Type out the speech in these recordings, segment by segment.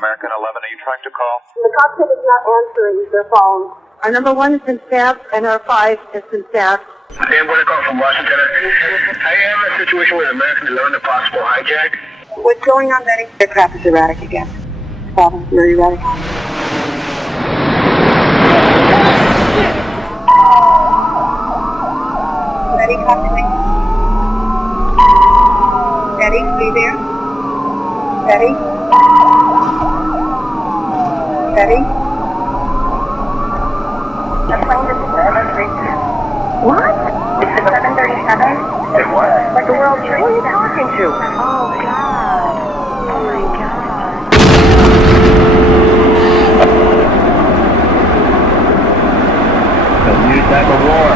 American 11, are you trying to call? The cockpit is not answering their phone. Our number 1 has been staffed, and our 5 has been staffed. I am going to call from Washington. I am in a situation with American 11, a possible hijack. What's going on, Betty? The aircraft is erratic again. Problem, very erratic. Betty, talk to me. Betty, are you there? Betty? Betty? The plane is 737. What? It's 737? It what? Like the World Trade. Who are you talking to? Oh, God. Oh, my God. That's a new type of war.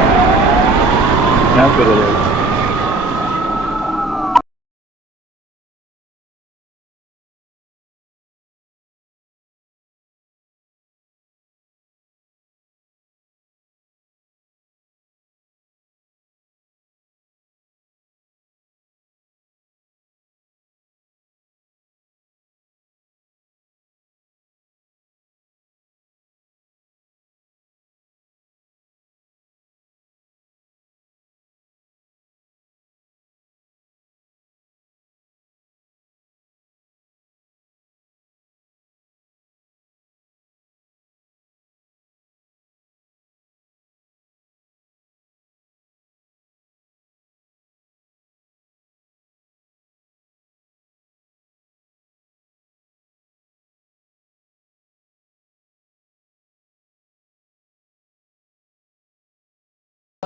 That's what it is.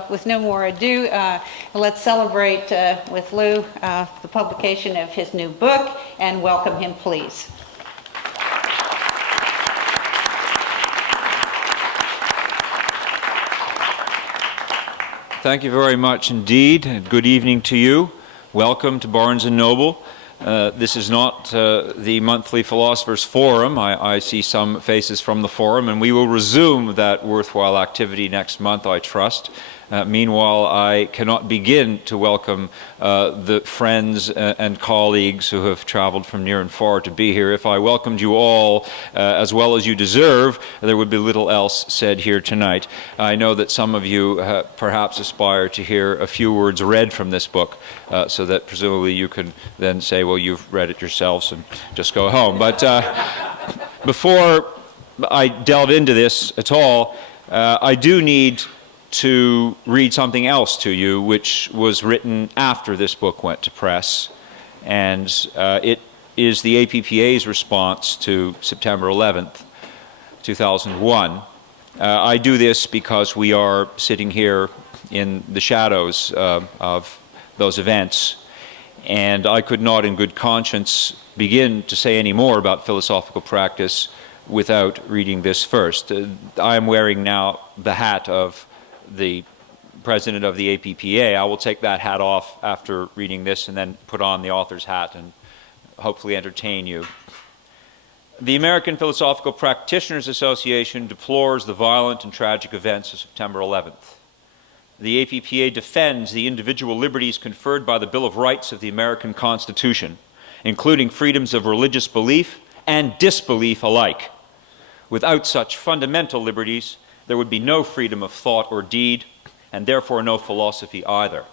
With no more ado, let's celebrate with Lou the publication of his new book and welcome him, please. Thank you very much indeed, and good evening to you. Welcome to Barnes & Noble. This is not the monthly Philosophers Forum. I see some faces from the forum, and we will resume that worthwhile activity next month, I trust. Meanwhile, I cannot begin to welcome the friends and colleagues who have traveled from near and far to be here. If I welcomed you all as well as you deserve, there would be little else said here tonight. I know that some of you perhaps aspire to hear a few words read from this book, so that presumably you can then say, well, you've read it yourselves and just go home. But before I delve into this at all, I do need to read something else to you, which was written after this book went to press, and it is the APPA's response to September 11th, 2001. I do this because we are sitting here in the shadows of those events, and I could not in good conscience begin to say any more about philosophical practice without reading this first. I am wearing now the hat of the president of the APPA. I will take that hat off after reading this and then put on the author's hat and hopefully entertain you. The American Philosophical Practitioners Association deplores the violent and tragic events of September 11th. The APPA defends the individual liberties conferred by the Bill of Rights of the American Constitution, including freedoms of religious belief and disbelief alike. Without such fundamental liberties, there would be no freedom of thought or deed, and therefore no philosophy either.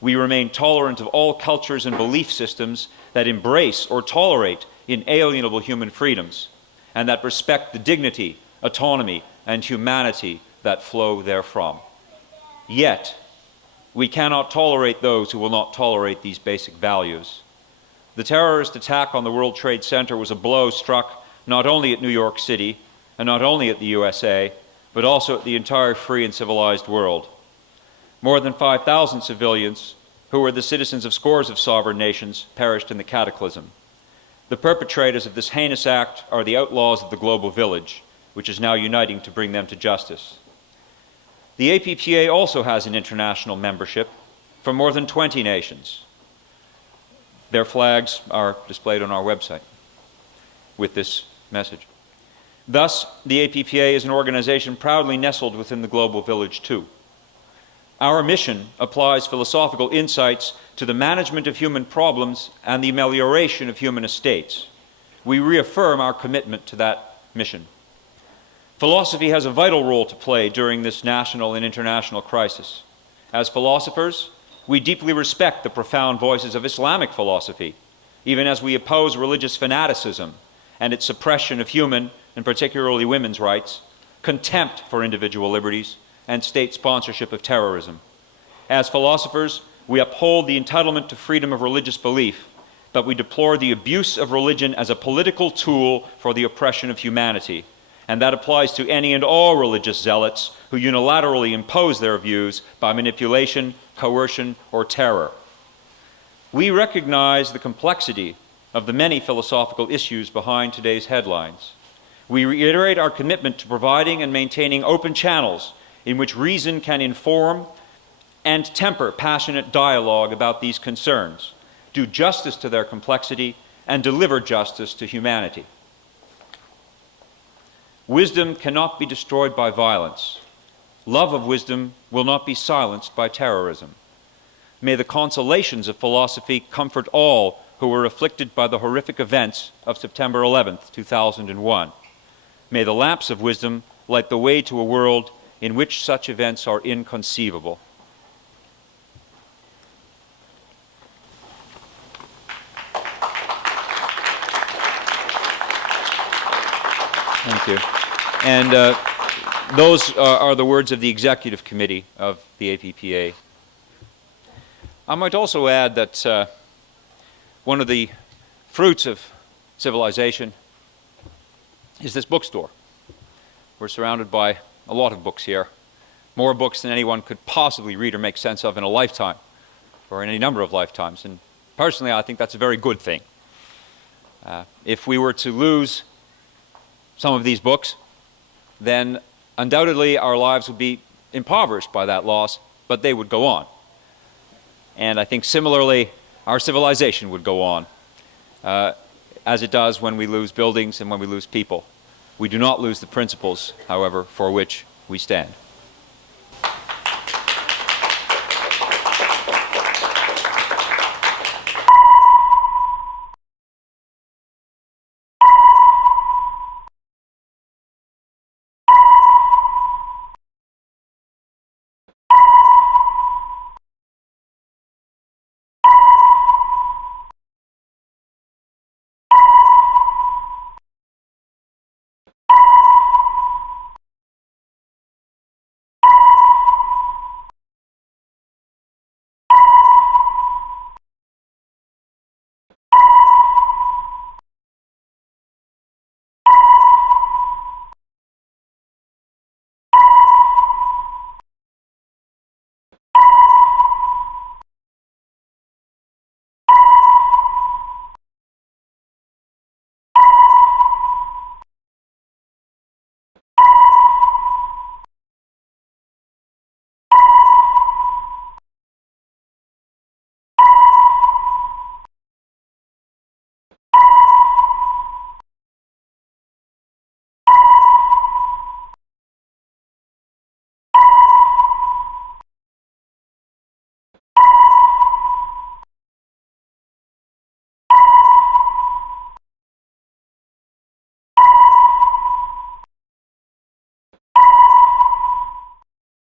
We remain tolerant of all cultures and belief systems that embrace or tolerate inalienable human freedoms, and that respect the dignity, autonomy, and humanity that flow therefrom. Yet, we cannot tolerate those who will not tolerate these basic values. The terrorist attack on the World Trade Center was a blow struck not only at New York City, and not only at the USA, but also at the entire free and civilized world. More than 5,000 civilians, who were the citizens of scores of sovereign nations, perished in the cataclysm. The perpetrators of this heinous act are the outlaws of the global village, which is now uniting to bring them to justice. The APPA also has an international membership from more than 20 nations. Their flags are displayed on our website with this message. Thus, the APPA is an organization proudly nestled within the global village too. Our mission applies philosophical insights to the management of human problems and the amelioration of human estates. we reaffirm our commitment to that mission. Philosophy has a vital role to play during this national and international crisis. As philosophers, we deeply respect the profound voices of Islamic philosophy, even as we oppose religious fanaticism and its suppression of human, and particularly women's rights, contempt for individual liberties, and state sponsorship of terrorism. As philosophers, we uphold the entitlement to freedom of religious belief, but we deplore the abuse of religion as a political tool for the oppression of humanity. And that applies to any and all religious zealots who unilaterally impose their views by manipulation, coercion, or terror. We recognize the complexity of the many philosophical issues behind today's headlines. We reiterate our commitment to providing and maintaining open channels in which reason can inform and temper passionate dialogue about these concerns, do justice to their complexity, and deliver justice to humanity. Wisdom cannot be destroyed by violence. Love of wisdom will not be silenced by terrorism. May the consolations of philosophy comfort all who were afflicted by the horrific events of September 11th, 2001. May the lamps of wisdom light the way to a world in which such events are inconceivable. Thank you. And those are the words of the Executive Committee of the APPA. I might also add that one of the fruits of civilization is this bookstore. We're surrounded by a lot of books here, more books than anyone could possibly read or make sense of in a lifetime, or in any number of lifetimes. And personally, I think that's a very good thing. If we were to lose some of these books, then undoubtedly our lives would be impoverished by that loss, but they would go on. And I think similarly, our civilization would go on, as it does when we lose buildings and when we lose people. We do not lose the principles, however, for which we stand.